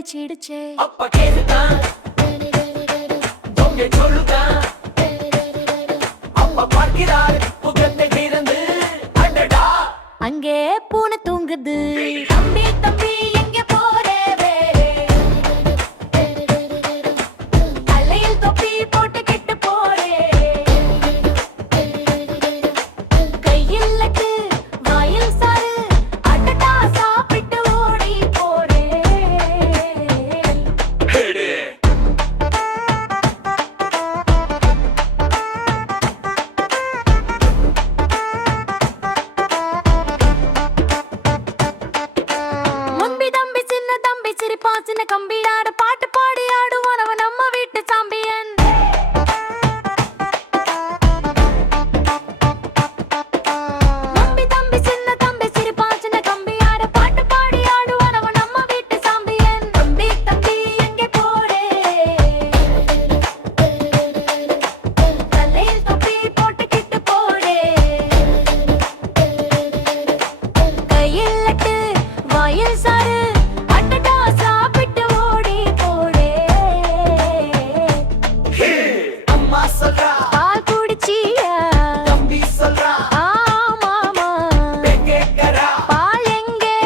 குடிச்சிடுச்சே. அப்ப கேளுதான் தொங்கை சொல்லுதான் அப்ப பார்க்கிறார் முகத்தை திறந்து அடடா அங்கே பூனை தூங்குது. தம்பி தம்பி எங்கே போறே வேறே, தலையில் தொப்பி போட்டு கெட்டு போறே, கையில் லட்டு வாயில் சாறு அடடா சாப்பிட்டு ஓடி போறே. முன்பி தம்பி சின்ன தம்பி சிரிப்பான் சின்ன கம்பி ஆட பாட்டு பாடி ஆடுவான் அவன் நம்ம வீட்டு சாம்பியன். முன்பி தம்பி சின்ன தம்பி சிரிப்பான் சின்ன கம்பி ஆட பாட்டு பாடி ஆடுவான் அவன் நம்ம வீட்டு சாம்பியன். தம்பி தம்பி எங்கே போறே, தலையில் தொப்பி போட்டு கிட்டு போறே, கையில் லட்டு வாயில் சாறு அடடா சாப்பிட்டு ஓடி போடே. அம்மா சொல்றா பால் குடிச்சியா, தம்பி சொல்றா ஆமாமா, கேட்கறா பால் எங்கே,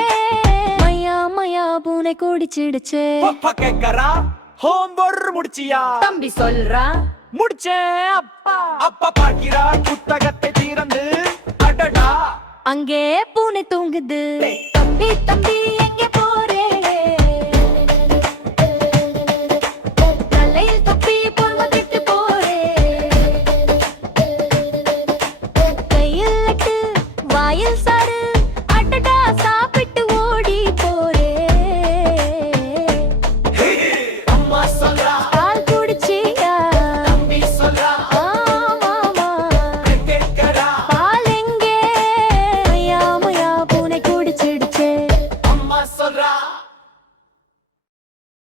மையா மையா பூனை குடிச்சிடுச்சே. பப்பா கேட்கறா ஹோம்வொர்க் முடிச்சியா தம்பி சொல்றா முடிச்சேன் அப்பா அப்பா பார்க்கிறார் புத்தகத்தை திறந்து அடடா அங்கே பூனை தூங்குது. தம்பி தம்பி